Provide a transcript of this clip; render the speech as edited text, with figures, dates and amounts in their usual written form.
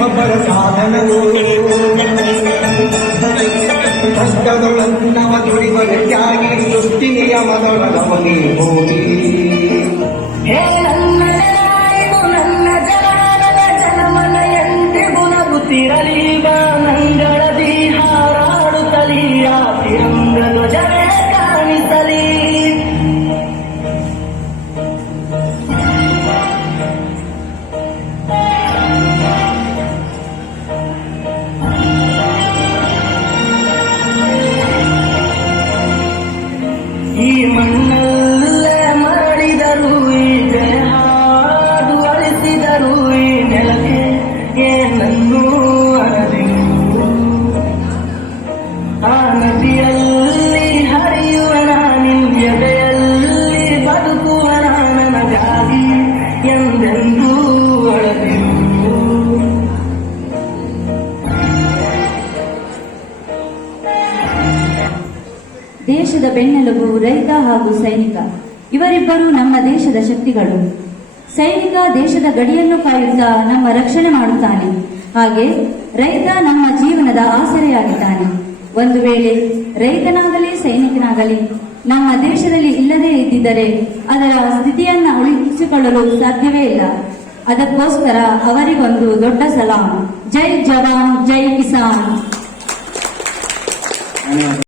ಹಬ್ಬರ ಸಾಧನವು ಕಷ್ಟದೊಳನ್ನವ ದುಡಿವ ತ್ಯಾಗಿ ಸೃಷ್ಟಿ ನಿಯಮದೊಳಗವನೇ ಹೋಗಿ ನನ್ನ ಜನಮನೆಯಂತೆ ಗುಣಗುತ್ತಿರಲೀಗ ನಂಗಳದಿ ಹಾರಾಡುತ್ತಲೀ ಆ ತಿರಂಗ ಧ್ವಜವೇ ಕಾಣಿಸಲಿ ಈ ಮಣ್ಣಲ್ಲೇ ಮಾಡಿದರು ಈ ಹಾಡು ಅಳಿಸಿದರು ಈ ನೆಲಕ್ಕೆ ಏನನ್ನೂ ಅರದಿರು ಆ ನದಿಯಲ್ಲಿ ಹರಿಯುವಣ ನಿಂದೆಯಲ್ಲಿ ಬದುಕುವಣ ನನಗಾಗಿ ಎಂದೆಂದೂ ಅಳದಿರು ದೇಶದ ಬೆನ್ನೆಲುಬು ರೈತ ಹಾಗೂ ಸೈನಿಕ. ಇವರಿಬ್ಬರು ನಮ್ಮ ದೇಶದ ಶಕ್ತಿಗಳು. ಸೈನಿಕ ದೇಶದ ಗಡಿಯನ್ನು ಕಾಯುತ್ತಾ ನಮ್ಮ ರಕ್ಷಣೆ ಮಾಡುತ್ತಾನೆ. ಹಾಗೆ ರೈತ ನಮ್ಮ ಜೀವನದ ಆಸರೆಯಾಗಿದ್ದಾನೆ. ಒಂದು ವೇಳೆ ರೈತನಾಗಲಿ ಸೈನಿಕನಾಗಲಿ ನಮ್ಮ ದೇಶದಲ್ಲಿ ಇಲ್ಲದೇ ಇದ್ದಿದ್ದರೆ ಅದರ ಸ್ಥಿತಿಯನ್ನ ಉಳಿಸಿಕೊಳ್ಳಲು ಸಾಧ್ಯವೇ ಇಲ್ಲ. ಅದಕ್ಕೋಸ್ಕರ ಅವರಿಗೊಂದು ದೊಡ್ಡ ಸಲಾಂ. ಜೈ ಜವಾನ್ ಜೈ ಕಿಸಾನ್.